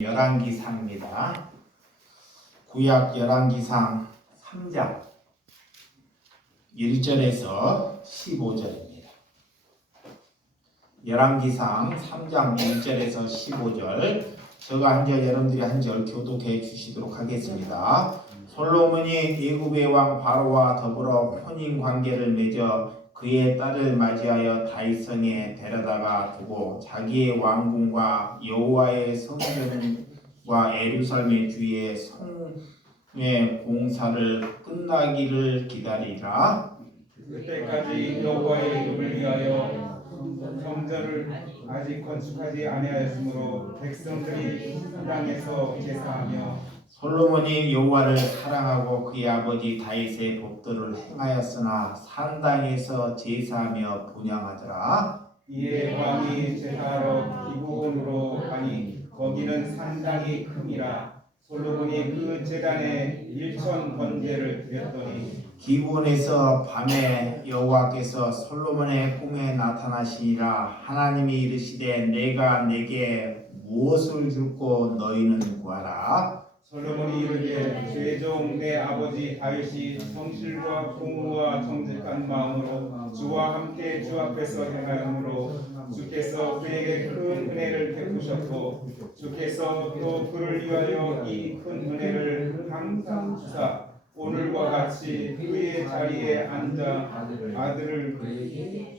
열왕기상입니다. 구약 열왕기상 3장 1절에서 15절입니다. 열왕기상 3장 1절에서 15절 제가 한 절 여러분들이 한 절 교독해 주시도록 하겠습니다. 솔로몬이 애굽의 왕 바로와 더불어 혼인 관계를 맺어 그의 딸을 맞이하여 다윗성에 데려다가 두고 자기의 왕궁과 여호와의 성전과 예루살렘 주의 성의 공사를 끝나기를 기다리라. 그때까지 여호와의 이름을 위하여 성전을 아직 건축하지 아니하였으므로 백성들이 산당에서 제사하며 솔로몬이 여호와를 사랑하고 그의 아버지 다윗의 법도를 행하였으나 산당에서 제사하며 분향하더라. 이에 왕이 제사하러 기브온으로 가니 거기는 산당이 큼이라. 솔로몬이 그 제단에 1천 번제를 드렸더니 기브온에서 밤에 여호와께서 솔로몬의 꿈에 나타나시니라. 하나님이 이르시되 내가 내게 무엇을 줄고 너희는 구하라. 솔로몬이 이르되 죄종 내 아버지 다윗이 성실과 공의와 정직한 마음으로 주와 함께 주 앞에서 행하므로 주께서 그에게 큰 은혜를 베푸셨고 주께서 또 그를 위하여 이 큰 은혜를 항상 주사 오늘과 같이 그의 자리에 앉아 아들을 그에게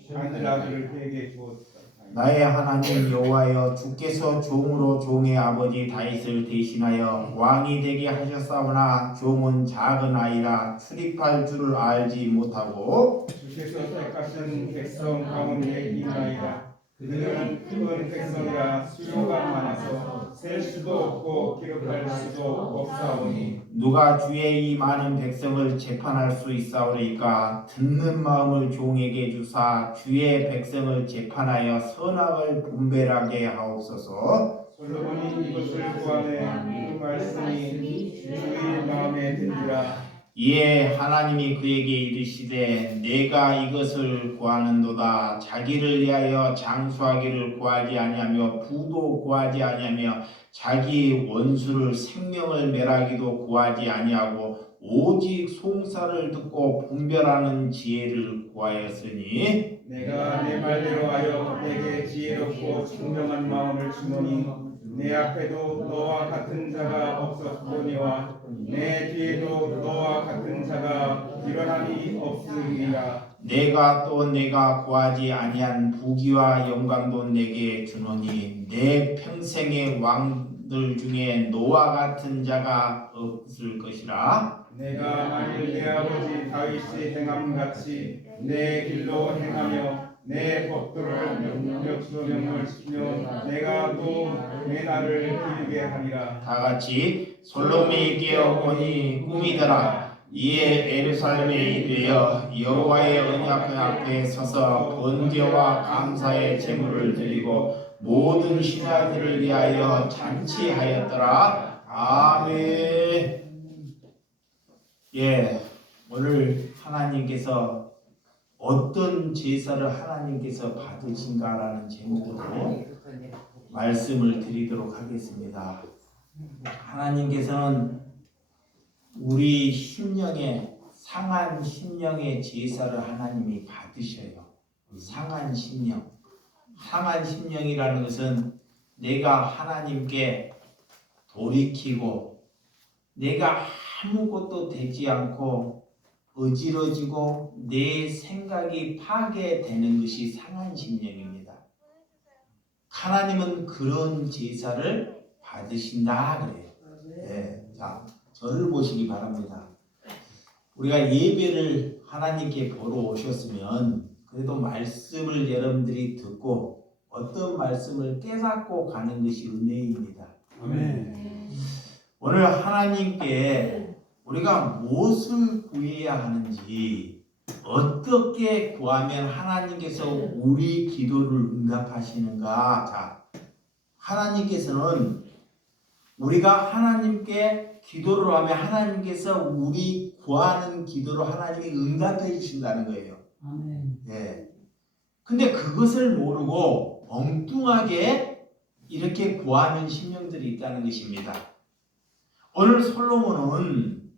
주었다. 나의 하나님 여호와여, 주께서 종으로 종의 아버지 다윗을 대신하여 왕이 되게 하셨사오나 종은 작은 아이라 출입할 줄을 알지 못하고 주께서 택하신 백성 가운데 있나이다. 그들은 큰 백성이라 수요가 많아서 셀 수도 없고 기록할 수도 없사오니 누가 주의 이 많은 백성을 재판할 수 있사오리까? 듣는 마음을 종에게 주사 주의 백성을 재판하여 선악을 분별하게 하옵소서. 솔로몬이 이것을 구하매 그 말씀이 주의 마음에 든지라. 이에 하나님이 그에게 이르시되 내가 이것을 구하는도다. 자기를 위하여 장수하기를 구하지 아니하며 부도 구하지 아니하며 자기 원수를 생명을 멸하기도 구하지 아니하고 오직 송사를 듣고 분별하는 지혜를 구하였으니 내가 내 말대로 하여 내게 지혜롭고 청정한 마음을 주노니 내 앞에도 너와 같은 자가 없었거니와 내 뒤에도 너와 같은 자가 일어남이 없으리라. 내가 구하지 아니한 부귀와 영광도 내게 주노니 내 평생의 왕들 중에 너와 같은 자가 없을 것이라. 내가 만일 내 아버지 다윗이 행함같이 내 길로 행하며 내 법도를 명령을 지키며 내가 또 내 날을 길게 하리라. 다 같이 솔로몬이 깨어보니 꿈이더라. 이에 예루살렘에 이르러 여호와의 언약 앞에 서서 번제와 감사의 제물을 드리고 모든 신하들을 위하여 잔치하였더라. 아멘. 예, 오늘 하나님께서 어떤 제사를 하나님께서 받으신가라는 제목으로 말씀을 드리도록 하겠습니다. 하나님께서는 우리 심령에 상한 심령의 제사를 하나님이 받으셔요. 상한 심령. 상한 심령이라는 것은 내가 하나님께 돌이키고 내가 아무것도 되지 않고 어지러지고 내 생각이 파괴되는 것이 상한 심령입니다. 하나님은 그런 제사를 받으신다 그래요. 네. 자, 저를 보시기 바랍니다. 우리가 예배를 하나님께 보러 오셨으면 그래도 말씀을 여러분들이 듣고 어떤 말씀을 깨닫고 가는 것이 은혜입니다. 아멘. 오늘 하나님께 우리가 무엇을 구해야 하는지, 어떻게 구하면 하나님께서 우리 기도를 응답하시는가. 자, 하나님께서는 우리가 하나님께 기도를 하면 하나님께서 우리 구하는 기도로 하나님이 응답해 주신다는 거예요. 아멘. 예. 근데 그것을 모르고 엉뚱하게 이렇게 구하는 심령들이 있다는 것입니다. 오늘 솔로몬은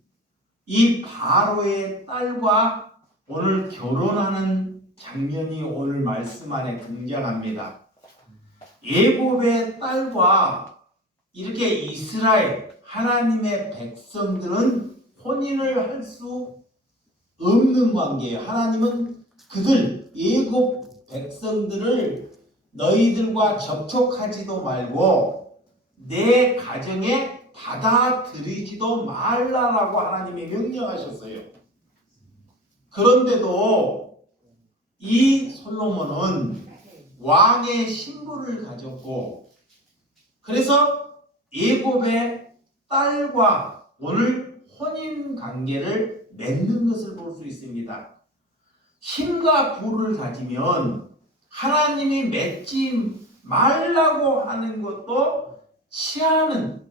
이 바로의 딸과 오늘 결혼하는 장면이 오늘 말씀 안에 등장합니다. 예곱의 딸과 이렇게 이스라엘 하나님의 백성들은 혼인을 할 수 없는 관계예요. 하나님은 그들 예곱 백성들을 너희들과 접촉하지도 말고 내 가정에 받아들이지도 말라라고 하나님이 명령하셨어요. 그런데도 이 솔로몬은 왕의 신분을 가졌고, 그래서 예곱의 딸과 오늘 혼인 관계를 맺는 것을 볼 수 있습니다. 힘과 부를 가지면 하나님이 맺지 말라고 하는 것도 취하는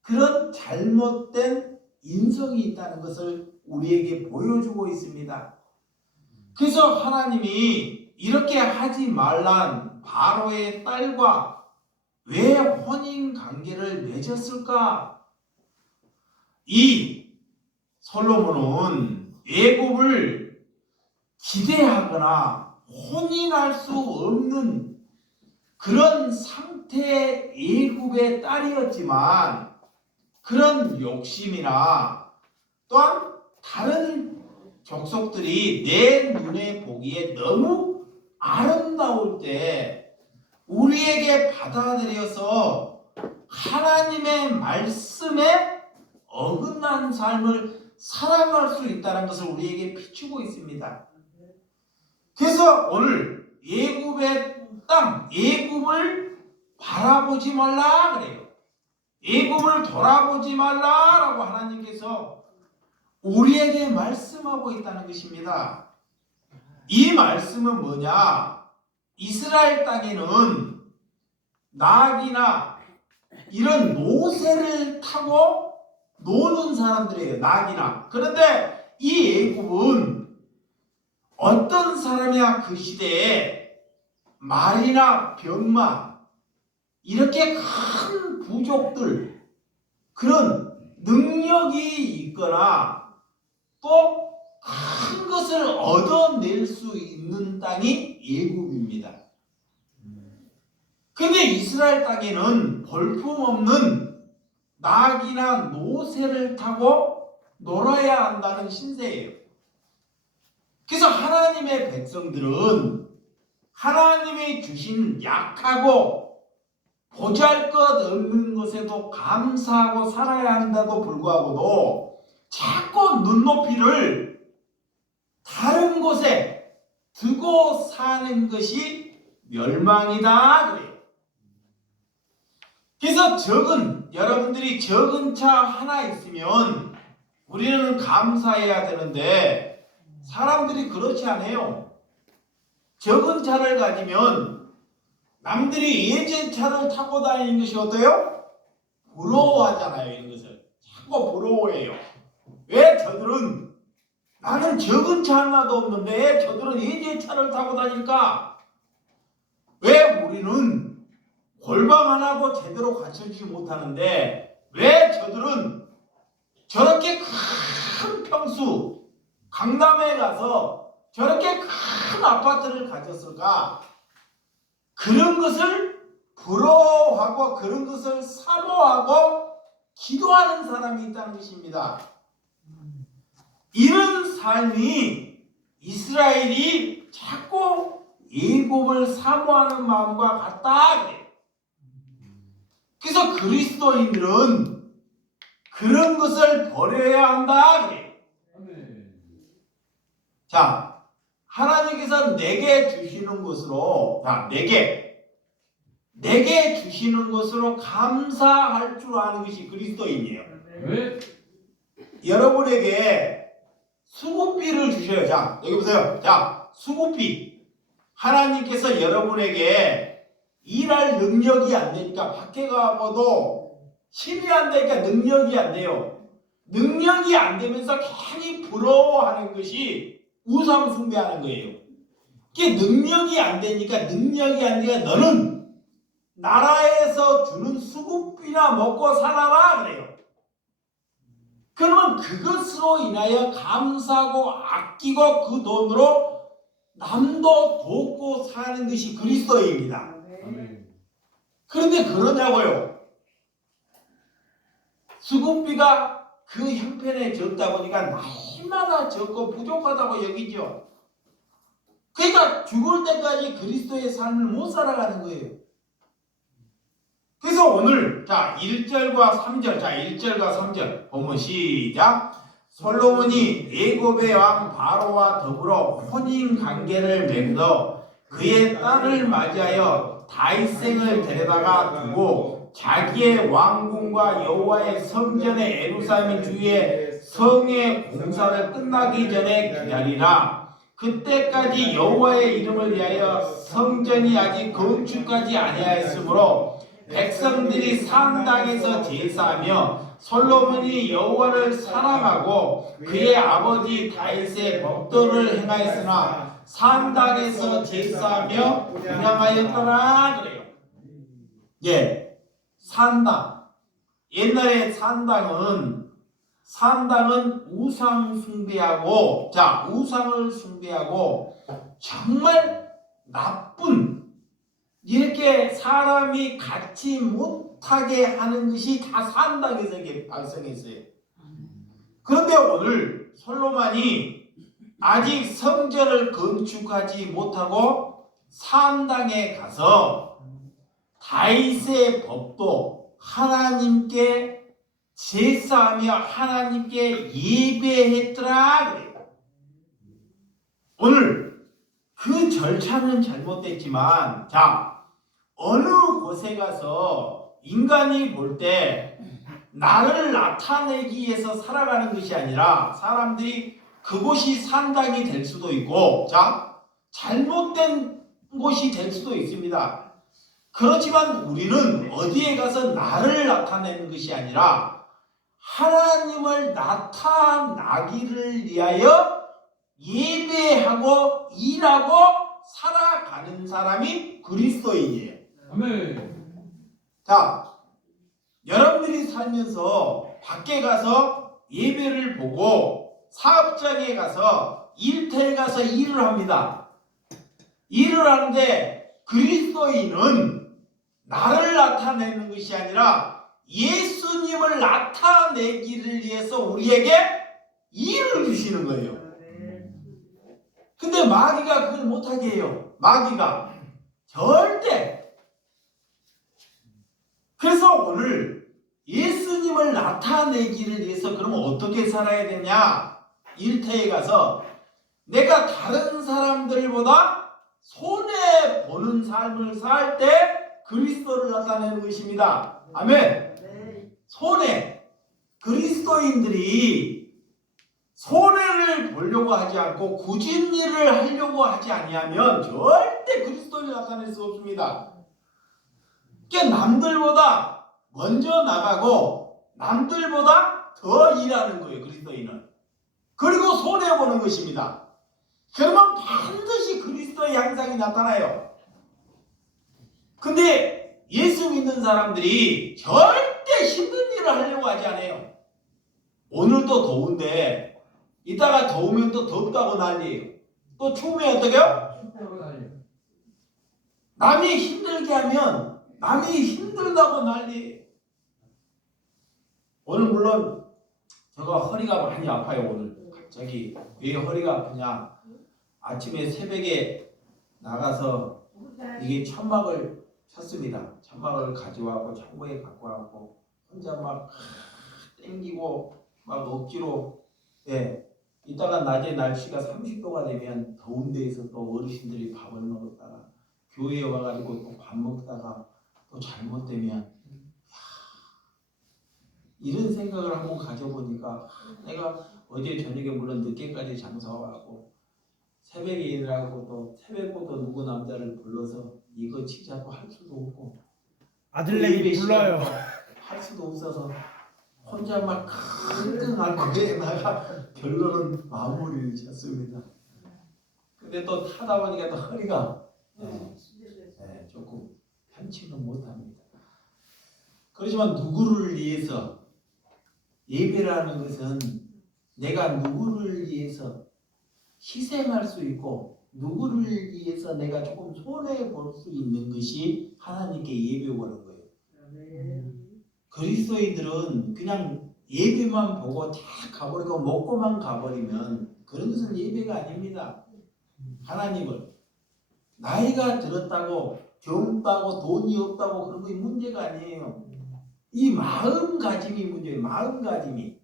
그런 잘못된 인성이 있다는 것을 우리에게 보여주고 있습니다. 그래서 하나님이 이렇게 하지 말란 바로의 딸과 왜 혼인 관계를 맺었을까? 이 솔로몬은 예곱을 기대하거나 혼인할 수 없는 그런 상태의 예곱의 딸이었지만, 그런 욕심이나 또한 다른 족속들이 내 눈에 보기에 너무 아름다울 때 우리에게 받아들여서 하나님의 말씀에 어긋난 삶을 살아갈 수 있다는 것을 우리에게 비추고 있습니다. 그래서 오늘 예굽의 땅, 예굽을 바라보지 말라 그래요. 예굽을 돌아보지 말라라고 하나님께서 우리에게 말씀하고 있다는 것입니다. 이 말씀은 뭐냐? 이스라엘 땅에는 낙이나 이런 노새를 타고 노는 사람들이에요. 낙이나. 그런데 이 예굽은 어떤 사람이야? 그 시대에 말이나 병마 이렇게 큰 부족들, 그런 능력이 있거나 또 큰 것을 얻어낼 수 있는 땅이 예굽입니다. 근데 이스라엘 땅에는 볼품없는 낙이나 노새를 타고 놀아야 한다는 신세예요. 그래서 하나님의 백성들은 하나님이 주신 약하고 보잘것없는 것에도 감사하고 살아야 한다고 불구하고도 자꾸 눈높이를 다른 곳에 두고 사는 것이 멸망이다 그래요. 그래서 여러분들이 적은 차 하나 있으면 우리는 감사해야 되는데 사람들이 그렇지 않아요. 적은 차를 가지면 남들이 예전 차를 타고 다니는 것이 어때요? 부러워하잖아요. 이런 것을 자꾸 부러워해요. 왜 저들은 나는 적은 차 하나도 없는데 저들은 예전 차를 타고 다닐까? 왜 우리는 골방 하나도 제대로 갖춰주지 못하는데 왜 저들은 저렇게 큰 평수 강남에 가서 저렇게 큰 아파트를 가졌을까? 그런 것을 부러워하고 그런 것을 사모하고 기도하는 사람이 있다는 것입니다. 이런 삶이 이스라엘이 자꾸 예굽을 사모하는 마음과 같다 그래요. 그래서 그리스도인들은 그런 것을 버려야 한다 그래요. 자, 하나님께서 내게 주시는 것으로, 내게 주시는 것으로 감사할 줄 아는 것이 그리스도인이에요. 여러분에게 수급비를 주셔요. 자, 여기 보세요. 자, 수급비. 하나님께서 여러분에게 일할 능력이 안 되니까 밖에 가고도 힘이 안 되니까 능력이 안 돼요. 능력이 안 되면서 괜히 부러워하는 것이 우상 숭배하는 거예요. 이게 능력이 안 되니까 너는 나라에서 주는 수급비나 먹고 살아라 그래요. 그러면 그것으로 인하여 감사하고 아끼고 그 돈으로 남도 돕고 사는 것이 그리스도입니다. 그런데 그러냐고요? 수급비가 그 형편에 적다 보니까 날마다 적고 부족하다고 여기죠. 그러니까 죽을 때까지 그리스도의 삶을 못 살아가는 거예요. 그래서 오늘 자 1절과 3절, 자 1절과 3절 보면 시작. 솔로몬이 애굽의 왕 바로와 더불어 혼인 관계를 맺어 그의 딸을 맞이하여 다윗생을 데려다가 두고 자기의 왕궁과 여호와의 성전의 예루살렘 주위의 성의 공사를 끝나기 전에 기다리라. 그때까지 여호와의 이름을 위하여 성전이 아직 건축하지 아니하였으므로 백성들이 산 땅에서 제사하며 솔로몬이 여호와를 사랑하고 그의 아버지 다윗의 법도를 행하였으나 산 땅에서 제사하며 분향하였더라 그래요. 예, 산당. 옛날에 산당은 우상 숭배하고, 자 우상을 숭배하고 정말 나쁜, 이렇게 사람이 갖지 못하게 하는 것이 다 산당에서 발생했어요. 그런데 오늘 솔로몬이 아직 성전을 건축하지 못하고 산당에 가서 다윗의 법도 하나님께 제사하며 하나님께 예배했더라 그래요. 오늘 그 절차는 잘못됐지만, 자 어느 곳에 가서 인간이 볼 때 나를 나타내기 위해서 살아가는 것이 아니라 사람들이 그곳이 산당이 될 수도 있고, 자 잘못된 곳이 될 수도 있습니다. 그렇지만 우리는 어디에 가서 나를 나타내는 것이 아니라 하나님을 나타나기를 위하여 예배하고 일하고 살아가는 사람이 그리스도인이에요. 아멘. 자, 여러분들이 살면서 밖에 가서 예배를 보고 사업장에 가서 일터에 가서 일을 합니다. 일을 하는데 그리스도인은 나를 나타내는 것이 아니라 예수님을 나타내기를 위해서 우리에게 일을 주시는 거예요. 근데 마귀가 그걸 못하게 해요. 마귀가 절대. 그래서 오늘 예수님을 나타내기를 위해서 그러면 어떻게 살아야 되냐? 일터에 가서 내가 다른 사람들보다 손해보는 삶을 살 때 그리스도를 나타내는 것입니다. 아멘. 손해. 그리스도인들이 손해를 보려고 하지 않고 굳은 일을 하려고 하지 아니하면 절대 그리스도를 나타낼 수 없습니다. 그러니까 남들보다 먼저 나가고 남들보다 더 일하는 거예요. 그리스도인은. 그리고 손해보는 것입니다. 그러면 반드시 그리스도의 양상이 나타나요. 근데 예수 믿는 사람들이 절대 힘든 일을 하려고 하지 않아요. 오늘도 더운데 이따가 더우면 또 덥다고 난리예요. 또 추우면 어떡해요? 남이 힘들게 하면 남이 힘들다고 난리예요. 오늘 물론 제가 허리가 많이 아파요. 오늘 갑자기 왜 허리가 아프냐? 아침에 새벽에 나가서 이게 천막을 쳤습니다. 천막을 가져와고 창고에 갖고 와고 혼자 막 땡기고 막 억지로, 예. 이따가 낮에 날씨가 30도가 되면 더운 데에서 또 어르신들이 밥을 먹었다가 교회에 와가지고 또 밥 먹다가 또 잘못되면, 이런 생각을 한번 가져보니까 내가 어제 저녁에 물론 늦게까지 장사하고 새벽에 일하고 또 새벽부터 누구 남자를 불러서 이거 치자고 할 수도 없고 아들내미 불러요. 할 수도 없어서 혼자 막 끙끙 앓고 내가 결론은 마무리를 쳤습니다. 근데 또 타다 보니까 또 허리가 조금 편치는 못합니다. 그렇지만 누구를 위해서 예배라는 것은 내가 누구를 위해서 희생할 수 있고 누구를 위해서 내가 조금 손해 볼 수 있는 것이 하나님께 예배 오는 거예요. 그리스도인들은 그냥 예배만 보고 다 가버리고 먹고만 가버리면 그런 것은 예배가 아닙니다. 하나님을 나이가 들었다고 젊다고 돈이 없다고 그런 게 문제가 아니에요. 이 마음가짐이 문제예요. 마음가짐이.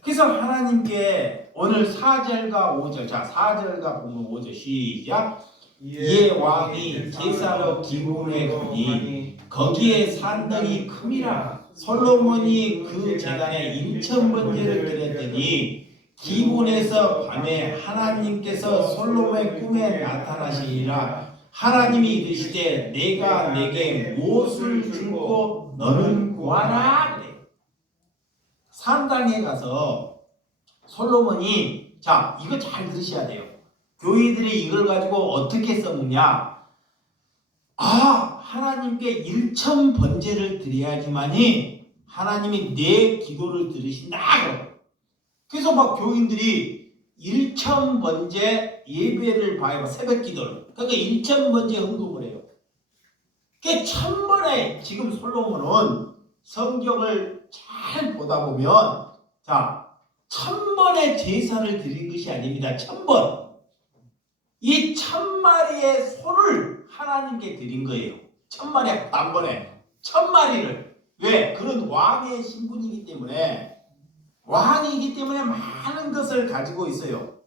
그래서 하나님께 오늘 4절과 5절, 자 4절과 보면 5절 시작. 이에 왕이 제사로 기브온에 가니 거기에 산당이 큼이라. 솔로몬이 그 제단에 인천번제를 드렸더니 기브온에서 밤에 하나님께서 솔로몬의 꿈에 나타나시니라. 하나님이 이르시되 내가 내게 무엇을 줄고 너는 구하라. 그래. 산당에 가서 솔로몬이, 자 이거 잘 들으셔야 돼요. 교회들이 이걸 가지고 어떻게 써먹냐. 하나님께 일천 번제를 드려야지만이 하나님이 내 기도를 들으신다. 그래서 막 교인들이 일천 번제 예배를 봐요. 새벽 기도를. 그러니까 일천 번제 헌금을 해요. 그러니까 천번에 지금 솔로몬은 성경을 잘 보다 보면 자 천번의 제사를 드린 것이 아닙니다. 천번. 이 천마리의 소를 하나님께 드린 거예요. 천마리 단번에 천마리를. 왜? 그런 왕의 신분이기 때문에, 왕이기 때문에 많은 것을 가지고 있어요.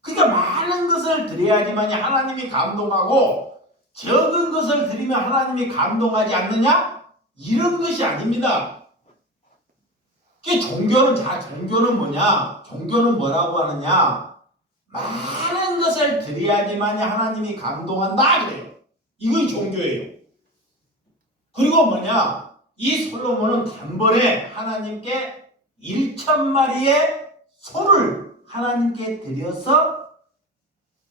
그러니까 많은 것을 드려야지만 하나님이 감동하고 적은 것을 드리면 하나님이 감동하지 않느냐? 이런 것이 아닙니다. 종교는 뭐냐? 종교는 뭐라고 하느냐? 많은 것을 드려야지만 하나님이 감동한다 그래요. 이건 종교예요. 그리고 뭐냐? 이 솔로몬은 단번에 하나님께 1,000마리의 소를 하나님께 드려서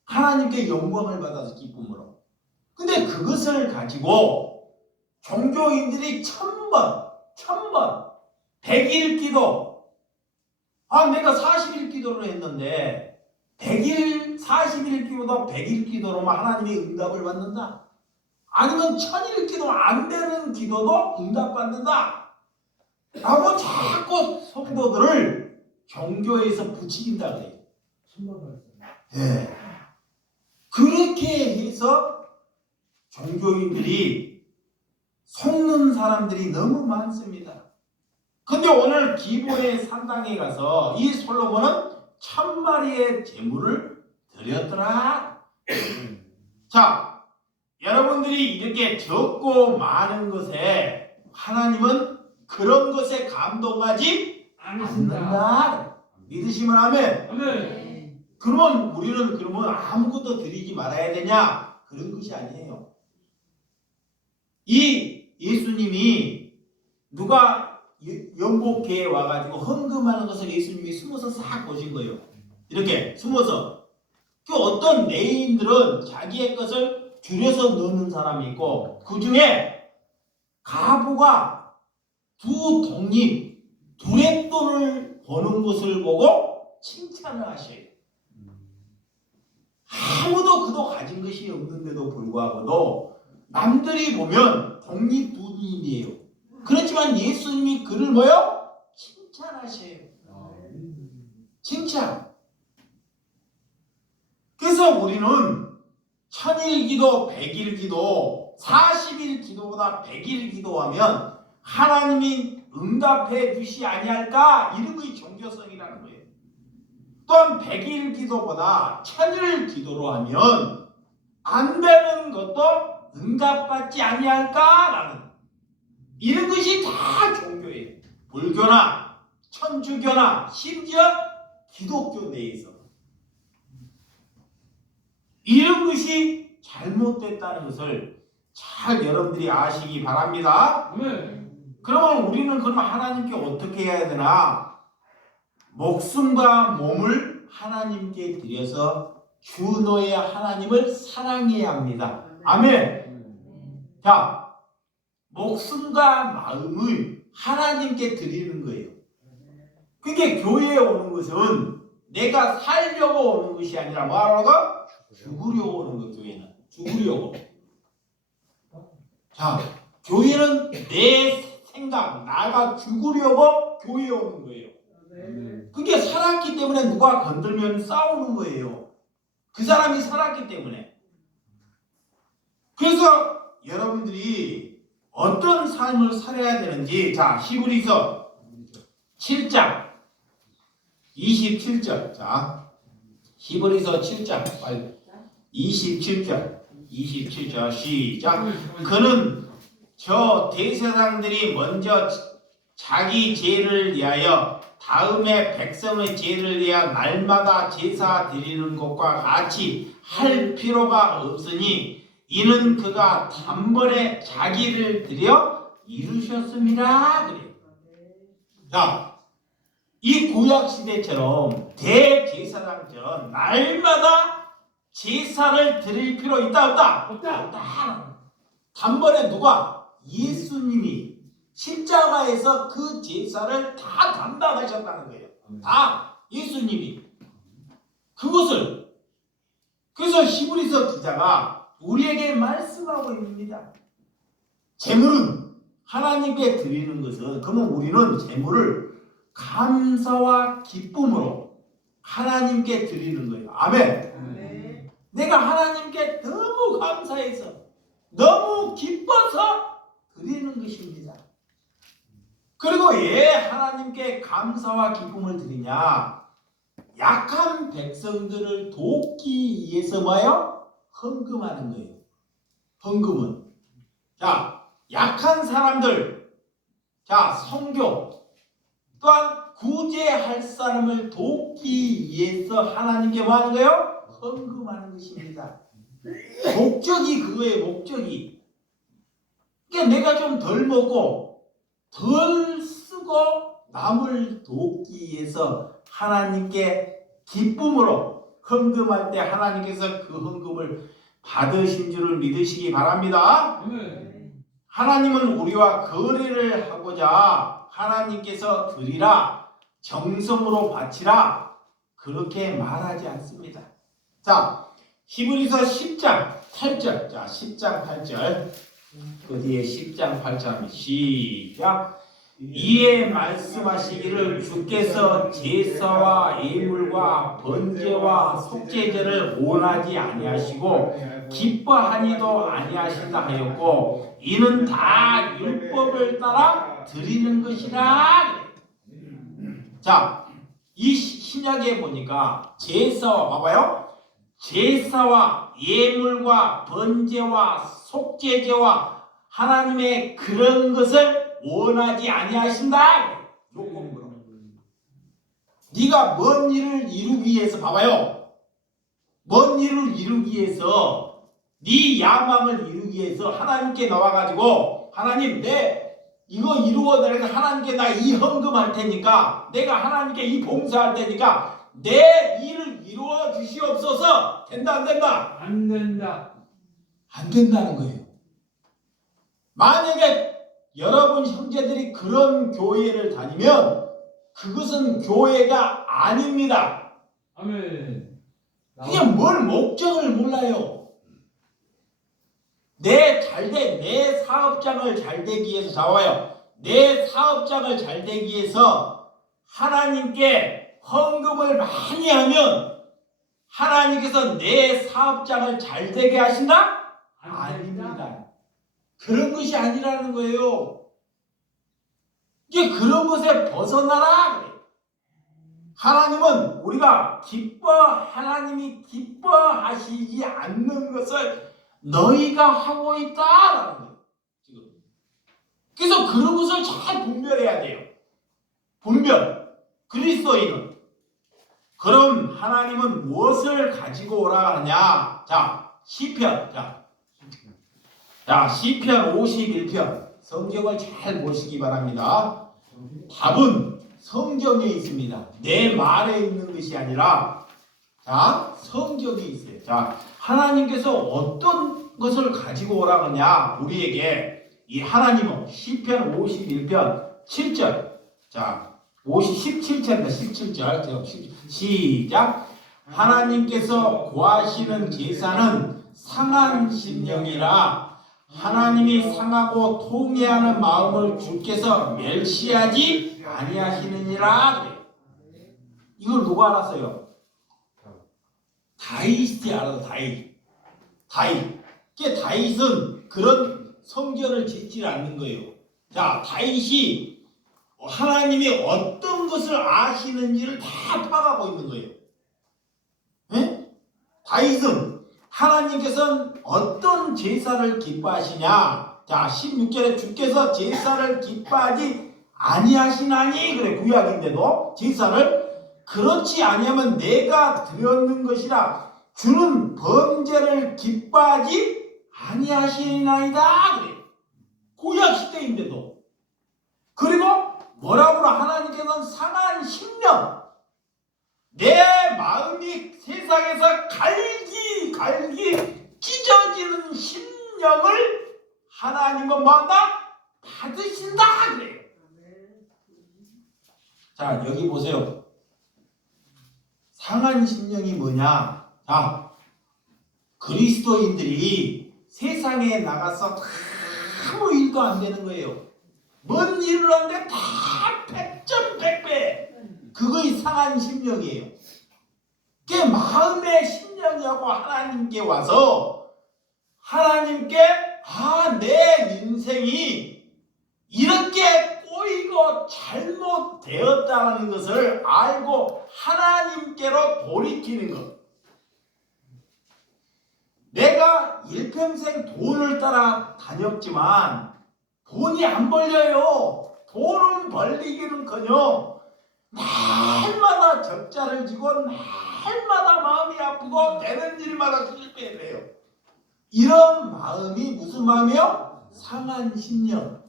하나님께 영광을 받아서 기쁨으로. 근데 그것을 가지고 종교인들이 1000번 100일 기도, 내가 40일 기도를 했는데 40일 기도도 100일 기도로만 하나님이 응답을 받는다. 아니면 1000일 기도 안 되는 기도도 응답받는다 라고 자꾸 성도들을 종교에서 부추긴다 그래요. 네. 그렇게 해서 종교인들이 속는 사람들이 너무 많습니다. 근데 오늘 기브온의 산당에 가서 이 솔로몬은 1000마리의 제물을 드렸더라. 자, 여러분들이 이렇게 적고 많은 것에 하나님은 그런 것에 감동하지 않는다. 믿으시면 아멘. 그러면 우리는 아무것도 드리지 말아야 되냐? 그런 것이 아니에요. 이 예수님이 누가 영복회에 와가지고 헌금하는 것을 예수님이 숨어서 싹 보신 거예요. 이렇게 숨어서. 그 어떤 레인들은 자기의 것을 줄여서 넣는 사람이 있고, 그 중에 가부가 두 독립, 두렛돈을 버는 것을 보고 칭찬을 하셔요. 아무도 그도 가진 것이 없는데도 불구하고도 남들이 보면 독립이에요. 그렇지만 예수님이 그를 뭐요? 칭찬하셔요. 칭찬. 그래서 우리는 1000일 기도, 100일 기도, 40일 기도보다 100일 기도하면 하나님이 응답해 주시 아니할까? 이런 게 종교성이라는 거예요. 또한 100일 기도보다 1000일 기도로 하면 안 되는 것도 응답받지 아니할까라는 이런 것이 다 종교예요. 불교나 천주교나 심지어 기독교 내에서 이런 것이 잘못됐다는 것을 잘 여러분들이 아시기 바랍니다. 그러면 우리는 그럼 하나님께 어떻게 해야 되나? 목숨과 몸을 하나님께 드려서 주 너의 하나님을 사랑해야 합니다. 아멘. 자, 목숨과 마음을 하나님께 드리는 거예요. 그게 교회에 오는 것은 내가 살려고 오는 것이 아니라 뭐하라고? 죽으려고 오는 거. 교회는 죽으려고. 자, 교회는 내 생각, 나가 죽으려고 교회에 오는 거예요. 그게 살았기 때문에 누가 건들면 싸우는 거예요. 그 사람이 살았기 때문에. 그래서 여러분들이 어떤 삶을 살아야 되는지, 자, 히브리서 7장 27절. 자, 히브리서 7장 27절 시작. 그는 저 대제사장들이 먼저 자기 죄를 위하여 다음에 백성의 죄를 위하여 날마다 제사 드리는 것과 같이 할 필요가 없으니 이는 그가 단번에 자기를 드려 이루셨습니다. 그래요. 자, 이 구약 시대처럼 대제사장처럼 날마다 제사를 드릴 필요 있다 없다? 없다. 단번에 누가? 예수님이 십자가에서 그 제사를 다 담당하셨다는 거예요. 다 예수님이 그것을. 그래서 히브리서 기자가 우리에게 말씀하고 있습니다. 제물은 하나님께 드리는 것은, 그러면 우리는 제물을 감사와 기쁨으로 하나님께 드리는 거예요. 아멘. 내가 하나님께 너무 감사해서 너무 기뻐서 드리는 것입니다. 그리고 왜 하나님께 감사와 기쁨을 드리냐? 약한 백성들을 돕기 위해서 뭐예요? 헌금하는 거예요. 헌금은. 자, 약한 사람들, 자, 성교, 또한 구제할 사람을 돕기 위해서 하나님께 뭐 하는 거예요? 헌금하는 것입니다. 목적이 그거예요. 목적이. 그러니까 내가 좀 덜 먹고 덜 쓰고 남을 돕기 위해서 하나님께 기쁨으로 헌금할 때 하나님께서 그 헌금을 받으신 줄을 믿으시기 바랍니다. 하나님은 우리와 거래를 하고자 하나님께서 드리라, 정성으로 바치라, 그렇게 말하지 않습니다. 자, 히브리서 10장 8절. 자, 10장 8절. 그 뒤에 10장 8절 시작. 이에 말씀하시기를 주께서 제사와 예물과 번제와 속죄제를 원하지 아니하시고 기뻐하니도 아니하신다 하였고 이는 다 율법을 따라 드리는 것이라. 자, 이 신약에 보니까 제사와, 봐봐요, 제사와 예물과 번제와 속죄제와 하나님의 그런 것을 원하지 아니하신다. 요건으로. 네가 뭔 일을 이루기 위해서, 봐봐요, 뭔 일을 이루기 위해서, 네 야망을 이루기 위해서 하나님께 나와가지고 하나님, 내 이거 이루어달라고 하나님께 나 이 헌금할 테니까, 내가 하나님께 이 봉사할 테니까 내 일을 이루어 주시옵소서. 된다 안 된다? 안 된다. 안 된다는 거예요. 만약에 여러분 형제들이 그런 교회를 다니면 그것은 교회가 아닙니다. 아멘. 그냥 뭘 목적을 몰라요. 내 사업장을 잘 되기 위해서, 잡아요, 내 사업장을 잘 되기 위해서 하나님께 헌금을 많이 하면 하나님께서 내 사업장을 잘 되게 하신다? 아닙니다. 그런 것이 아니라는 거예요. 이제 그런 것에 벗어나라. 하나님은 우리가 하나님이 기뻐하시지 않는 것을 너희가 하고 있다라는 거예요. 지금. 그래서 그런 것을 잘 분별해야 돼요. 분별. 그리스도인은. 그럼 하나님은 무엇을 가지고 오라 하냐? 자, 시편. 자, 시편 51편. 성경을 잘 보시기 바랍니다. 답은 성경에 있습니다. 내 말에 있는 것이 아니라, 자, 성경에 있어요. 자, 하나님께서 어떤 것을 가지고 오라 그러냐? 우리에게 이 하나님은 시편 51편 7절. 자, 17절입니다. 17절. 시작. 하나님께서 구하시는 제사는 상한 심령이라 하나님이 상하고 통회하는 마음을 주께서 멸시하지 아니하시느니라. 그래요. 이걸 누가 알았어요? 다윗이 알아서 다윗. 다윗은 그런 성전을 짓지 않는 거예요. 자, 다윗이 하나님이 어떤 것을 아시는지를 다 파악하고 있는 거예요. 네? 다윗은 하나님께서는 어떤 제사를 기뻐하시냐? 자, 16절에 주께서 제사를 기뻐하지 아니하시나니 그래. 구약인데도 제사를 그렇지 아니하면 내가 드렸는 것이라 주는 번제를 기뻐하지 아니하시나이다 그래. 구약 시대인데도. 그리고 뭐라고 하나님께서는 상한 심령, 내 마음이 세상에서 갈기 찢어지는 심령을 하나님은 뭐한다? 받으신다 그래요. 자, 여기 보세요. 상한 심령이 뭐냐? 자, 그리스도인들이 세상에 나가서 아무 일도 안 되는 거예요. 뭔 일을 하는데 다 100점 100배. 그거의 상한 심령이에요. 그게 마음의 심령이하고 하나님께 와서 하나님께 내 인생이 이렇게 꼬이고 잘못되었다는 것을 알고 하나님께로 돌이키는 것. 내가 일평생 돈을 따라 다녔지만 돈이 안 벌려요. 돈은 벌리기는커녕 날마다 적자를 지고 날마다 마음이 아프고 되는 일마다 실패해요. 이런 마음이 무슨 마음이요? 상한 심령.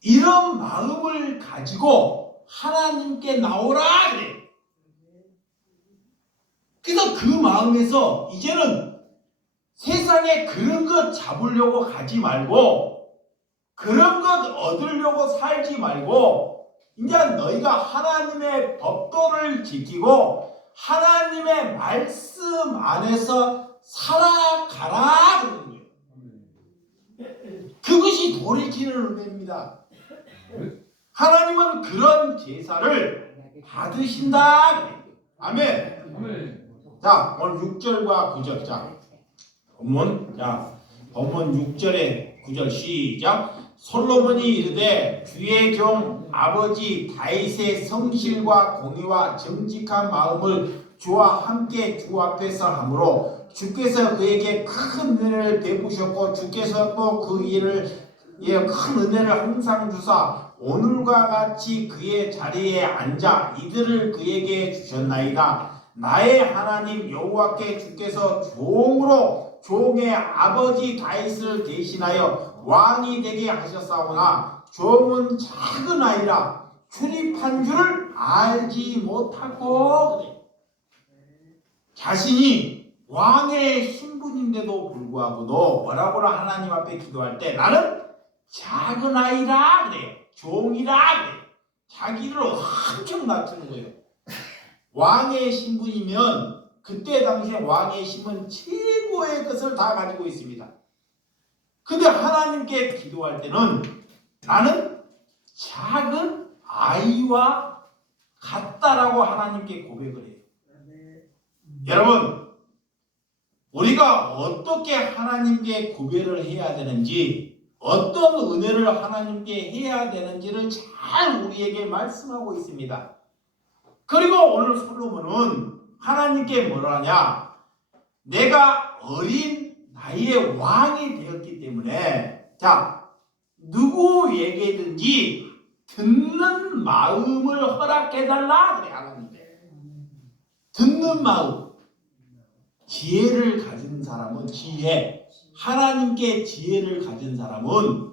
이런 마음을 가지고 하나님께 나오라 그래. 그래서 그 마음에서 이제는 세상에 그런 것 잡으려고 가지 말고 그런 것 얻으려고 살지 말고 이제 너희가 하나님의 법도를 지키고 하나님의 말씀 안에서 살아가라 그러는 거예요. 그것이 돌이키는 은혜입니다. 하나님은 그런 제사를 받으신다. 아멘. 자, 오늘 6절과 9절. 자, 본문 6절에 9절 시작. 솔로몬이 이르되 주의 종 아버지 다윗의 성실과 공의와 정직한 마음을 주와 함께 주 앞에서 함으로 주께서 그에게 큰 은혜를 베푸셨고 주께서 또 그 일을 큰 은혜를 항상 주사 오늘과 같이 그의 자리에 앉아 이들을 그에게 주셨나이다. 나의 하나님 여호와께 주께서 종으로 종의 아버지 다윗을 대신하여 왕이 되게 하셨사오나 종은 작은 아이라 출입한 줄을 알지 못하고 그래. 자신이 왕의 신분인데도 불구하고도 뭐라고라 하나님 앞에 기도할 때 나는 작은 아이라 그래. 종이라 그래. 자기를 엄청 낮추는 거예요. 왕의 신분이면 그때 당시에 왕의 신분 최고의 것을 다 가지고 있습니다. 근데 하나님께 기도할 때는 나는 작은 아이와 같다라고 하나님께 고백을 해요. 여러분, 우리가 어떻게 하나님께 고백을 해야 되는지, 어떤 은혜를 하나님께 해야 되는지를 잘 우리에게 말씀하고 있습니다. 그리고 오늘 솔로몬은 하나님께 뭐라 하냐? 내가 어린 나이에 왕이 되었기 때문에 자, 누구에게든지 듣는 마음을 허락해달라 그래 하나님께. 듣는 마음. 지혜를 가진 사람은 하나님께 지혜를 가진 사람은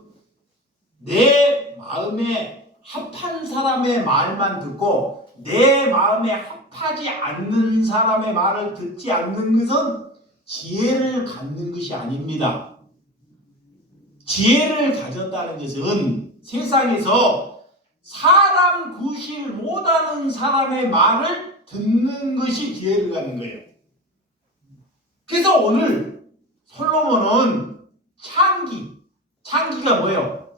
내 마음에 합한 사람의 말만 듣고 내 마음에 합하지 않는 사람의 말을 듣지 않는 것은 지혜를 갖는 것이 아닙니다. 지혜를 가졌다는 것은 세상에서 사람 구실 못하는 사람의 말을 듣는 것이 지혜를 갖는 거예요. 그래서 오늘 솔로몬은 창기가 뭐예요?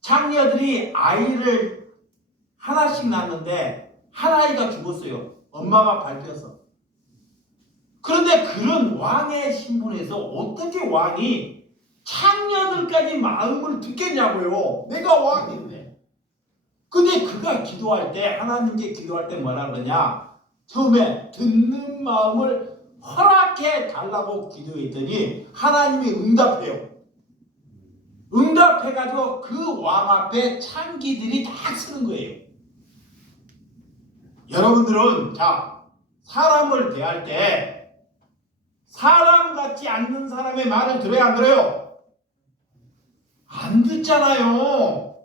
창녀들이 아이를 하나씩 낳는데 한 아이가 죽었어요. 엄마가 밟혀서. 그런데 그런 왕의 신분에서 어떻게 왕이 창녀들까지 마음을 듣겠냐고요. 내가 왕인데. 근데 그가 기도할 때, 하나님께 기도할 때 뭐라 그러냐? 처음에 듣는 마음을 허락해 달라고 기도했더니 하나님이 응답해요. 응답해가지고 그 왕 앞에 창기들이 다 쓰는 거예요. 여러분들은 사람을 대할 때 사람 같지 않는 사람의 말을 들어야 안 들어요? 안 듣잖아요.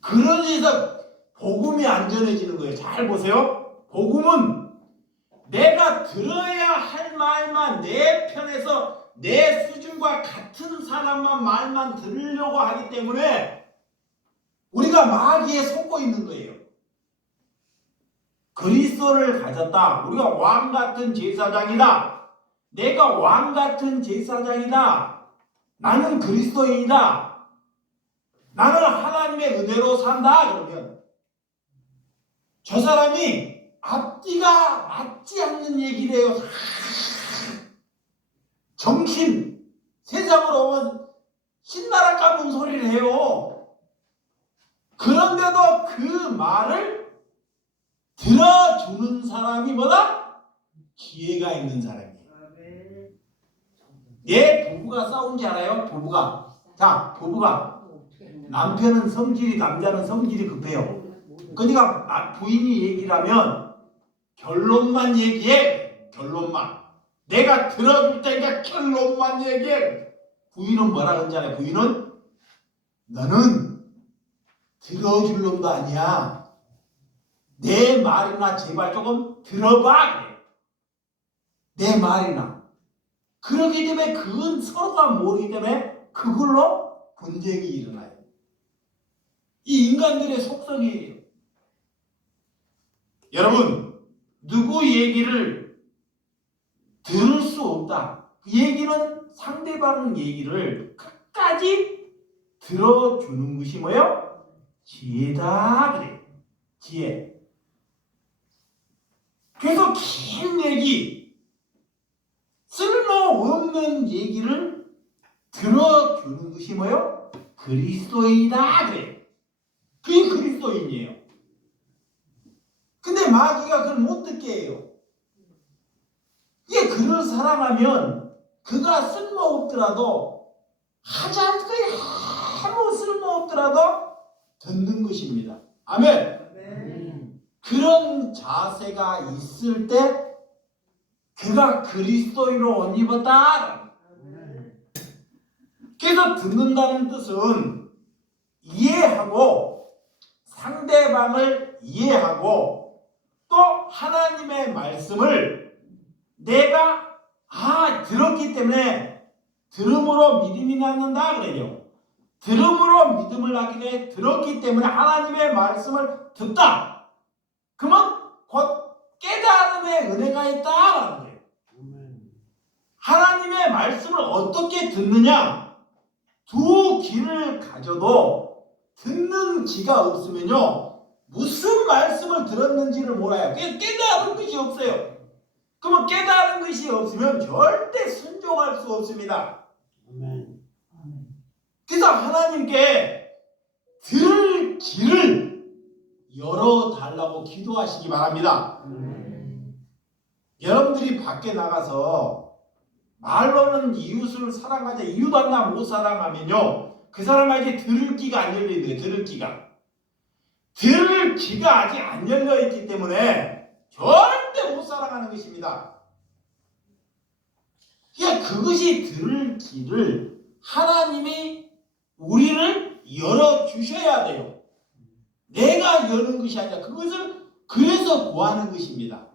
그러면서 복음이 안 전해지는 거예요. 잘 보세요. 복음은 내가 들어야 할 말만 내 편에서 내 수준과 같은 사람만 말만 들으려고 하기 때문에 우리가 마귀에 속고 있는 거예요. 그리스도를 가졌다. 우리가 왕 같은 제사장이다. 내가 왕 같은 제사장이다. 나는 그리스도인이다. 나는 하나님의 은혜로 산다. 그러면 저 사람이 앞뒤가 맞지 않는 얘기를 해요. 정신, 세상으로 오면 신나라 까분 소리를 해요. 그런데도 그 말을 들어주는 사람이 뭐다? 지혜가 있는 사람이에요. 내 부부가 싸운지 알아요? 부부가 남편은 성질이, 남자는 성질이 급해요. 그러니까 부인이 얘기를 하면 결론만 얘기해. 결론만. 내가 들어줄 테니까 결론만 얘기해. 부인은 뭐라 그러는지 알아요? 부인은 너는 들어줄 놈도 아니야. 내 말이나 제발 조금 들어봐. 그래. 내 말이나. 그렇기 때문에 그건 서로가 모르기 때문에 그걸로 분쟁이 일어나요. 이 인간들의 속성이에요. 여러분, 누구 얘기를 들을 수 없다. 그 얘기는 상대방 얘기를 끝까지 들어주는 것이 뭐예요? 지혜다. 그래. 지혜. 그래서 긴 얘기, 쓸모없는 얘기를 들어주는 것이 뭐예요? 그리스도인이다. 그래. 그게 그리스도인이에요. 근데 마귀가 그걸 못 듣게 해요. 이게 그런 사람 하면 그가 쓸모없더라도 하자는 거에 아무 쓸모없더라도 듣는 것입니다. 아멘. 그런 자세가 있을 때 그가 그리스도인으로 옷 입었다. 그래서 듣는다는 뜻은 이해하고 상대방을 이해하고 또 하나님의 말씀을 내가 들었기 때문에 들음으로 믿음이 낳는다 그래요. 들음으로 믿음을 낳기 때문에 들었기 때문에 하나님의 말씀을 듣다. 그러면 곧 깨달음의 은혜가 있다라는 거예요. 하나님의 말씀을 어떻게 듣느냐? 두 귀를 가져도 듣는 귀가 없으면요 무슨 말씀을 들었는지를 몰라요. 깨달은 것이 없어요. 그러면 깨달은 것이 없으면 절대 순종할 수 없습니다. 그래서 하나님께 들을 귀를 열어달라고 기도하시기 바랍니다. 여러분들이 밖에 나가서 말로는 이웃을 사랑하자, 이웃 하나 못 사랑하면요 그 사람에게 들을 귀가 안 열려 있는 거예요. 들을 귀가 아직 안 열려 있기 때문에 절대 못 사랑하는 것입니다. 그러니까 그것이 들을 귀를 하나님이 우리를 열어주셔야 돼요. 내가 여는 것이 아니라 그것을 그래서 구하는 것입니다.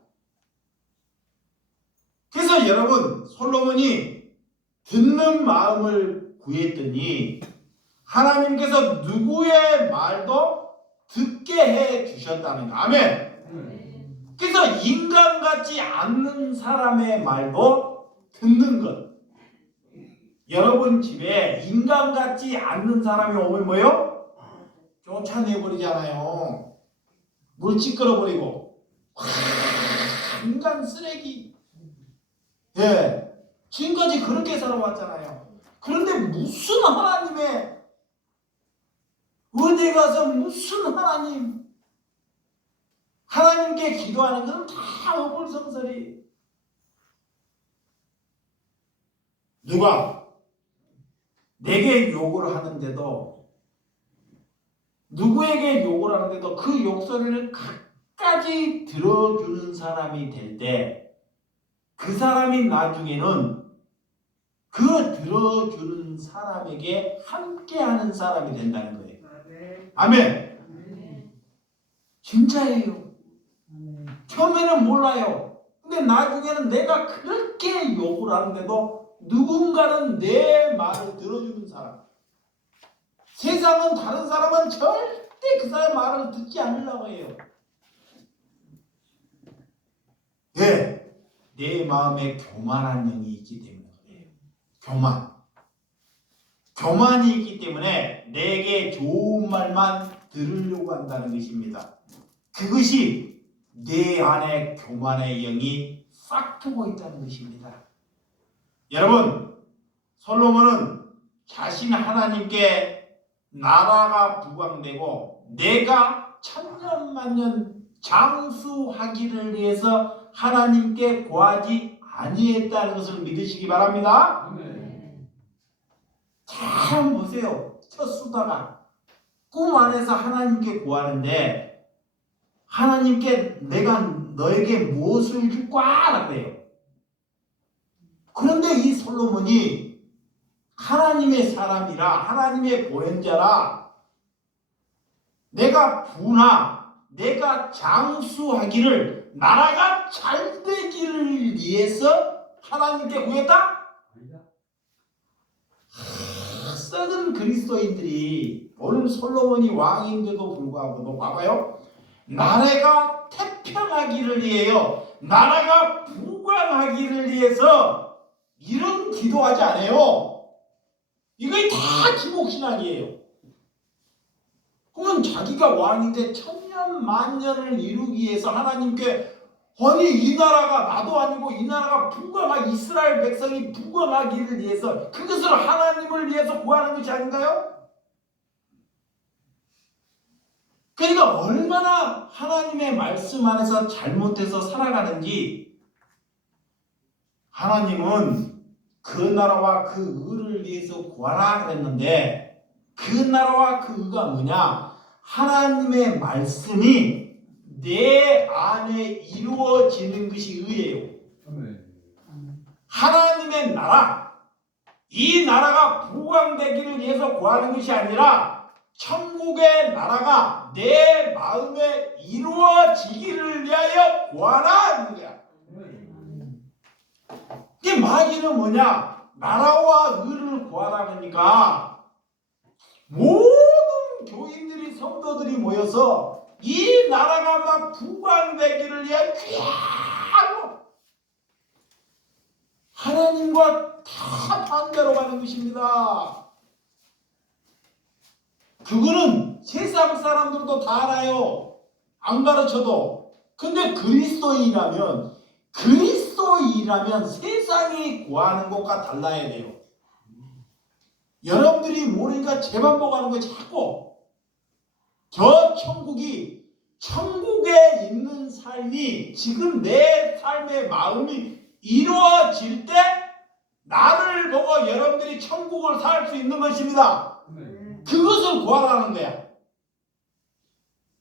그래서 여러분 솔로몬이 듣는 마음을 구했더니 하나님께서 누구의 말도 듣게 해 주셨다는 거. 아멘. 그래서 인간 같지 않는 사람의 말도 듣는 것. 여러분 집에 인간 같지 않는 사람이 오면 뭐요? 쫓아내버리잖아요. 물집 끌어버리고. 인간 쓰레기. 예. 지금까지 그렇게 살아왔잖아요. 그런데 무슨 하나님의 어디 가서 무슨 하나님께 기도하는 것은 다 어불성설이. 누가 내게 욕을 하는데도 누구에게 욕을 하는데도 그 욕소리를 끝까지 들어주는 사람이 될 때 그 사람이 나중에는 그 들어주는 사람에게 함께하는 사람이 된다는 거예요. 아멘. 진짜예요. 처음에는 몰라요. 근데 나중에는 내가 그렇게 욕을 하는데도 누군가는 내 말을 들어주는 사람. 세상은 다른 사람은 절대 그 사람의 말을 듣지 않으려고 해요. 네. 내 마음에 교만한 영이 있기 때문에 그래요. 교만이 있기 때문에 내게 좋은 말만 들으려고 한다는 것입니다. 그것이 내 안에 교만의 영이 싹트고 있다는 것입니다. 여러분, 솔로몬은 자신 하나님께 나라가 부강되고 내가 천년만년 장수하기를 위해서 하나님께 구하지 아니했다는 것을 믿으시기 바랍니다. 잘 보세요. 첫 수다가 꿈 안에서 하나님께 구하는데 하나님께 내가 너에게 무엇을 줄까? 그래요. 그런데 이 솔로몬이 하나님의 사람이라 하나님의 보현자라 내가 부나 내가 장수하기를 나라가 잘 되기를 위해서 하나님께 구했다? 썩은 그리스도인들이 오늘 솔로몬이 왕인데도 불구하고도 봐봐요. 나라가 태평하기를 위해요. 나라가 부강하기를 위해서 이런 기도하지 않아요. 이게 다 기복신앙이에요. 그러면 자기가 왕인데 천년 만년을 이루기 위해서 하나님께 아니 이 나라가 나도 아니고 이 나라가 부강하 이스라엘 백성이 부강하기를 위해서 그것을 하나님을 위해서 구하는 것이 아닌가요? 그러니까 얼마나 하나님의 말씀 안에서 잘못해서 살아가는지 하나님은 그 나라와 그 의를 위해서 구하라 그랬는데 그 나라와 그 의가 뭐냐? 하나님의 말씀이 내 안에 이루어지는 것이 의예요. 하나님의 나라, 이 나라가 부강되기를 위해서 구하는 것이 아니라 천국의 나라가 내 마음에 이루어지기를 위하여 구하라 하는 거야. 이게 마귀는 뭐냐? 나라와 의를 구하라 그러니까 모든 교인들이 성도들이 모여서 이 나라가 막 부강되기를 위해 귀하로 하나님과 다 반대로 가는 것입니다. 그거는 세상 사람들도 다 알아요. 안 가르쳐도. 근데 그리스도인이라면 세상이 구하는 것과 달라야 돼요. 여러분들이 모르니까 제만 보고 하는 거 자꾸 저 천국에 있는 삶이 지금 내 삶의 마음이 이루어질 때 나를 보고 여러분들이 천국을 살 수 있는 것입니다. 그것을 구하라는 거야.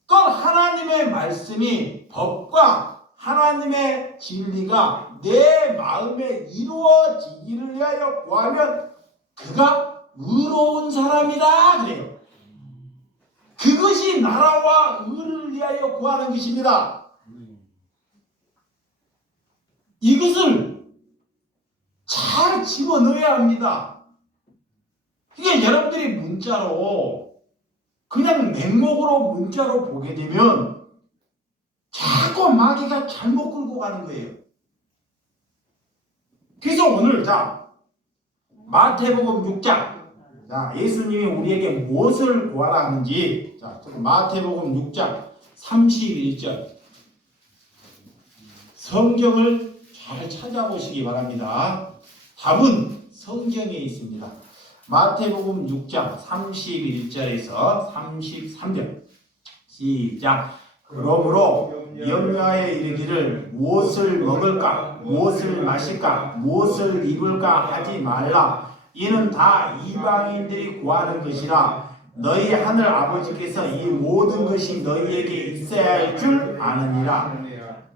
그건 하나님의 말씀이 법과 하나님의 진리가 내 마음에 이루어지기를 위하여 구하면 그가 의로운 사람이다 그래요. 그것이 나라와 의를 위하여 구하는 것입니다. 이것을 잘 집어넣어야 합니다. 이게 여러분들이 문자로 그냥 맹목으로 문자로 보게 되면 자꾸 마귀가 잘못 끌고 가는 거예요. 그래서 오늘 자 마태복음 6장 자 예수님이 우리에게 무엇을 구하라 하는지 자 마태복음 6장 31절 성경을 잘 찾아보시기 바랍니다. 답은 성경에 있습니다. 마태복음 6장 31절에서 33절 시작. 그러므로 염려하여 이르기를 무엇을 먹을까 무엇을 마실까 무엇을 입을까 하지 말라. 이는 다 이방인들이 구하는 것이라. 너희 하늘 아버지께서 이 모든 것이 너희에게 있어야 할 줄 아느니라.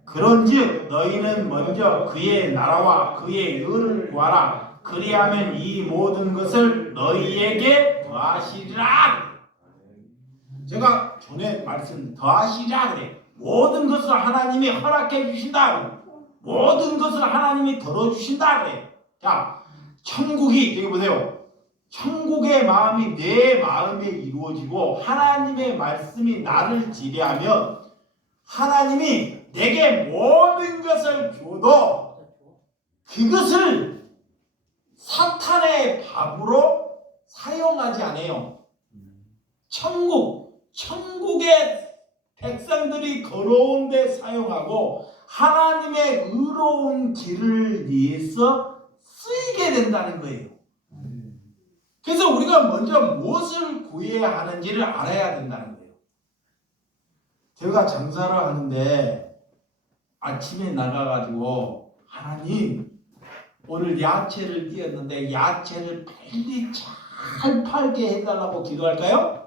그런즉 너희는 먼저 그의 나라와 그의 의를 구하라. 그리하면 이 모든 것을 너희에게 더하시리라. 제가 전에 말씀 더하시리라 그래. 모든 것을 하나님이 허락해 주신다. 모든 것을 하나님이 덜어주신다 그래. 자, 천국이 여기 보세요. 천국의 마음이 내 마음에 이루어지고 하나님의 말씀이 나를 지배하면 하나님이 내게 모든 것을 줘도 그것을 사탄의 밥으로 사용하지 않아요. 천국의 백성들이 걸어온 데 사용하고 하나님의 의로운 길을 위해서 쓰이게 된다는 거예요. 그래서 우리가 먼저 무엇을 구해야 하는지를 알아야 된다는 거예요. 제가 장사를 하는데 아침에 나가가지고 하나님 오늘 야채를 띄었는데 야채를 빨리 잘 팔게 해달라고 기도할까요?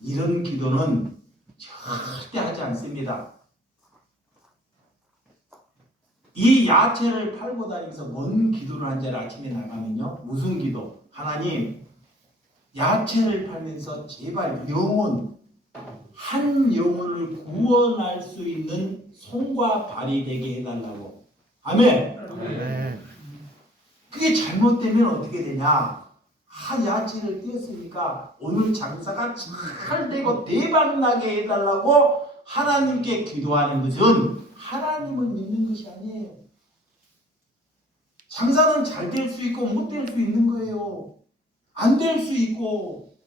이런 기도는 절대 하지 않습니다. 이 야채를 팔고 다니면서 뭔 기도를 한지 아침에 나가면요. 무슨 기도? 하나님 야채를 팔면서 제발 한 영혼을 구원할 수 있는 손과 발이 되게 해달라고. 아멘. 그게 잘못되면 어떻게 되냐? 야채를 띄었으니까 오늘 장사가 잘 되고 대박나게 해달라고 하나님께 기도하는 것은 하나님을 믿는 것이 아니에요. 장사는 잘 될 수 있고 못 될 수 있는 거예요. 안 될 수 있고.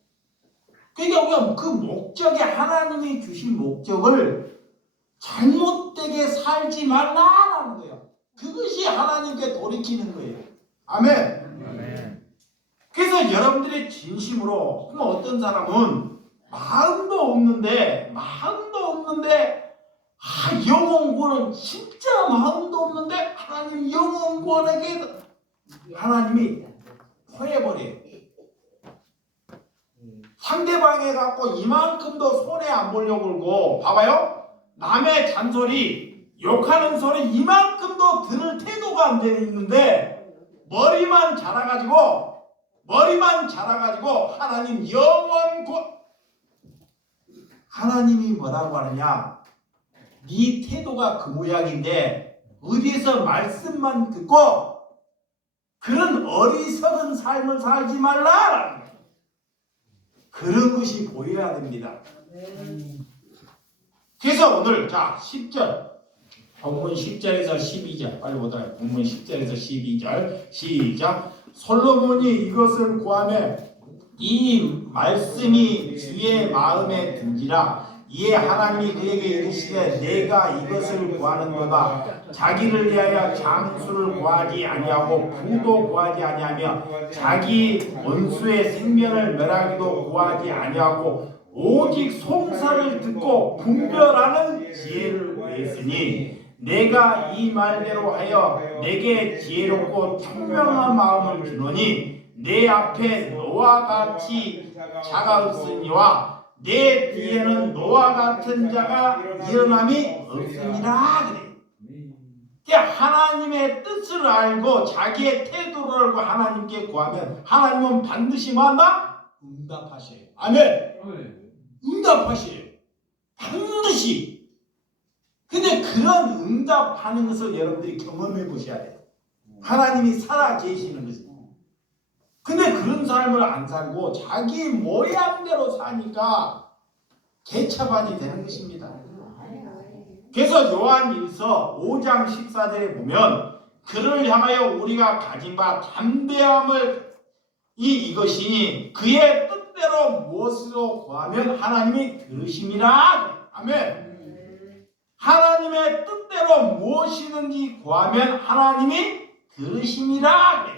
그러니까 우리가 그 목적에 하나님이 주신 목적을 잘못되게 살지 말라라는 거예요. 그것이 하나님께 돌이키는 거예요. 아멘. 그래서 여러분들의 진심으로 어떤 사람은 마음도 없는데 영혼 구원은 진짜 마음도 없는데 하나님 영혼 구원에게 하나님이 포해버려요. 상대방에 갖고 이만큼도 손에 안 보려고 그러고 봐봐요. 남의 잔소리 욕하는 소리 이만큼도 들을 태도가 안 되어 있는데 머리만 자라가지고 하나님 영원 하나님이 뭐라고 하느냐? 네 태도가 그 모양인데 어디에서 말씀만 듣고 그런 어리석은 삶을 살지 말라. 그런 것이 보여야 됩니다. 그래서 오늘 자 10절 본문 10절에서 12절 빨리 보세요. 본문 10절에서 12절 시작. 솔로몬이 이것을 구하며 이 말씀이 주의 마음에 든지라. 이에 하나님이 그에게 이르시되 내가 이것을 구하는도다. 자기를 위하여 장수를 구하지 아니하고 부도 구하지 아니하며 자기 원수의 생명을 멸하기도 구하지 아니하고 오직 송사를 듣고 분별하는 지혜를 구했으니 내가 이 말대로 하여 내게 지혜롭고 총명한 마음을 주노니 내 앞에 너와 같이 자가 없으니와 내 뒤에는 너와 같은 자가 일어남이 없으니라. 그래. 하나님의 뜻을 알고 자기의 태도를 알고 하나님께 구하면 하나님은 반드시 뭐한다? 응답하셔요. 아멘. 응답하셔요. 반드시. 근데 그런 응답하는 것을 여러분들이 경험해 보셔야 돼요. 하나님이 살아 계시는 것입니다. 근데 그런 삶을 안 살고 자기 모양대로 사니까 개차반이 되는 것입니다. 그래서 요한일서 5장 14절에 보면 그를 향하여 우리가 가진 바 담대함을 이것이니 그의 뜻대로 무엇으로 구하면 하나님이 들으심이라. 아멘. 하나님의 뜻대로 무엇이든지 구하면 하나님이 들으심이라.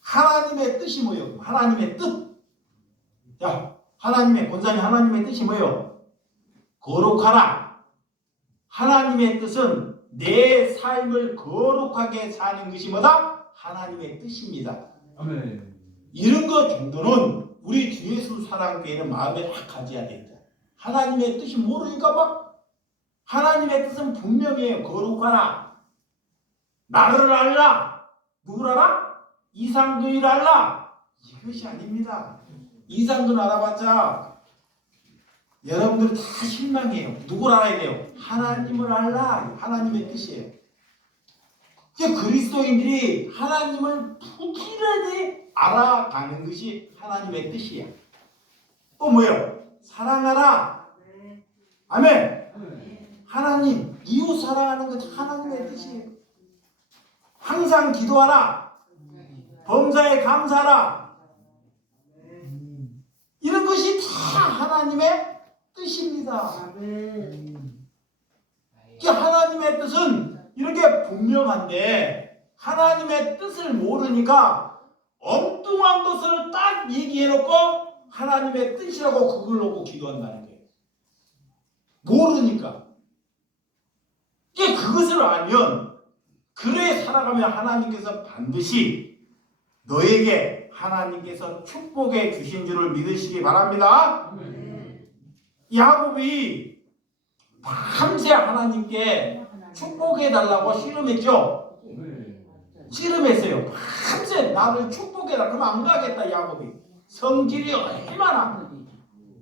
하나님의 뜻이 뭐예요? 하나님의 뜻. 자, 하나님의 권사님 하나님의 뜻이 뭐예요? 거룩하라. 하나님의 뜻은 내 삶을 거룩하게 사는 것이 뭐다? 하나님의 뜻입니다. 아멘. 이런 것 정도는 우리 주 예수 사랑교회는 마음에 딱 가져야 됩니다. 하나님의 뜻이 모르니까 막 하나님의 뜻은 분명해요. 거룩하라. 나를 알라. 누구를 알아? 이상근을 알라. 이것이 아닙니다. 이상근 알아봤자 여러분들 다 실망해요. 누구를 알아야 돼요? 하나님을 알라. 하나님의 뜻이에요. 그리스도인들이 하나님을 부지런히 알아가는 것이 하나님의 뜻이야. 또 뭐예요? 사랑하라. 아멘. 하나님, 이웃 사랑하는 것 하나님의 뜻이에요. 항상 기도하라. 범사에 감사하라. 이런 것이 다 하나님의 뜻입니다. 하나님의 뜻은 이렇게 분명한데 하나님의 뜻을 모르니까 엉뚱한 것을 딱 얘기해놓고 하나님의 뜻이라고 그걸 놓고 기도한다는 거예요. 모르니까. 그것을 알면 그래 살아가면 하나님께서 반드시 너에게 하나님께서 축복해 주신 줄을 믿으시기 바랍니다. 야곱이 밤새 하나님께 축복해 달라고 씨름했죠. 씨름했어요. 밤새 나를 축복해라. 그러면 안 가겠다 야곱이. 성질이 얼마나.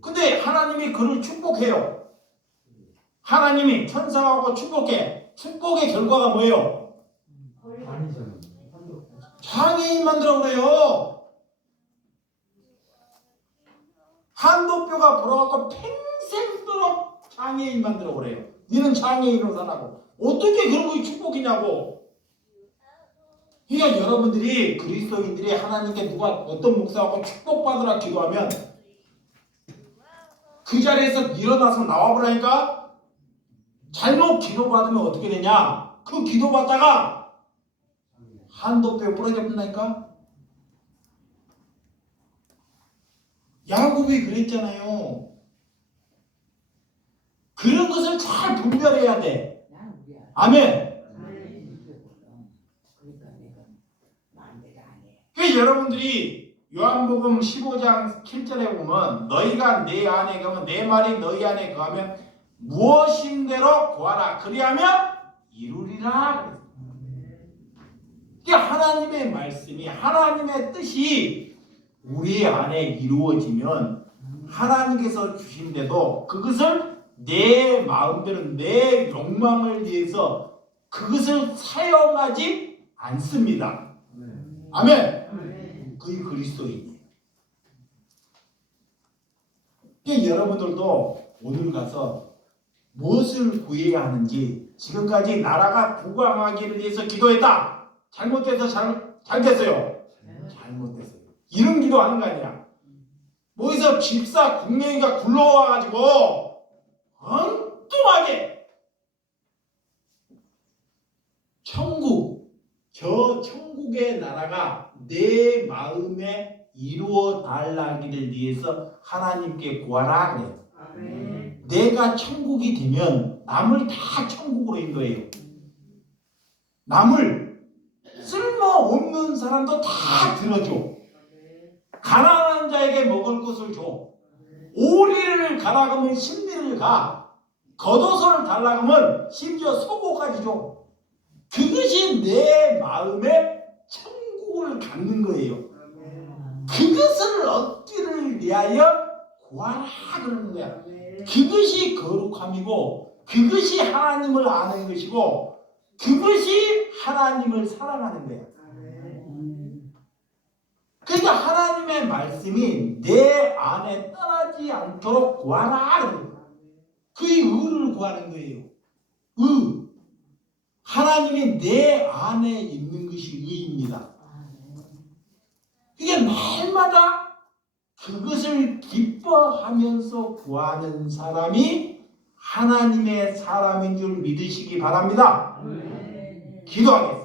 근데 하나님이 그를 축복해요. 하나님이 천사하고 축복해. 축복의 결과가 뭐예요? 장애인 만들어 그래요. 한도뼈가 불어갖고 평생도록 장애인 만들어 그래요. 니는 장애인으로 살라고. 어떻게 그런 거 축복이냐고. 그러니까 여러분들이 그리스도인들이 하나님께 누가 어떤 목사하고 축복받으라 기도하면 그 자리에서 일어나서 나와보라니까. 잘못 기도받으면 어떻게 되냐? 그 기도받다가 한도뼈 부러져 본다니까. 야곱이 그랬잖아요. 그런 것을 잘 분별해야 돼. 아멘. 그 여러분들이 요한복음 15장 7절에 보면 너희가 내 안에 거하면 내 말이 너희 안에 거하면 무엇인대로 구하라 그리하면 이루리라. 이게 하나님의 말씀이 하나님의 뜻이 우리 안에 이루어지면 하나님께서 주신데도 그것을 내 마음대로 내 욕망을 위해서 그것을 사용하지 않습니다. 아멘. 그게 그리스도인이에요. 여러분들도 오늘 가서 무엇을 구해야 하는지 지금까지 나라가 부강하기를 위해서 기도했다. 잘못돼서 잘 됐어요. 잘못됐어요. 이런 기도하는 거 아니야. 뭐에서 집사 국명이가 굴러와가지고 엉뚱하게 저 천국의 나라가 내 마음에 이루어 달라기를 위해서 하나님께 구하라 그래요. 내가 천국이 되면 남을 다 천국으로 인도해요. 남을 쓸모없는 사람도 다 들어줘. 가난한 자에게 먹을 것을 줘. 오리를 가라 그러면 심리를 가. 겉옷을 달라 그러면 심지어 속옷까지 줘. 그것이 내 마음에 천국을 갖는 거예요. 그것을 얻기를 위하여 구하라 그러는 거야. 그것이 거룩함이고 그것이 하나님을 아는 것이고 그것이 하나님을 사랑하는 거예요. 그러니까 하나님의 말씀이 내 안에 떠나지 않도록 구하라. 그의 의를 구하는 거예요. 의. 하나님이 내 안에 있는 것이 의입니다. 그게 날마다 그것을 기뻐하면서 구하는 사람이 하나님의 사람인 줄 믿으시기 바랍니다. 기도하겠습니다.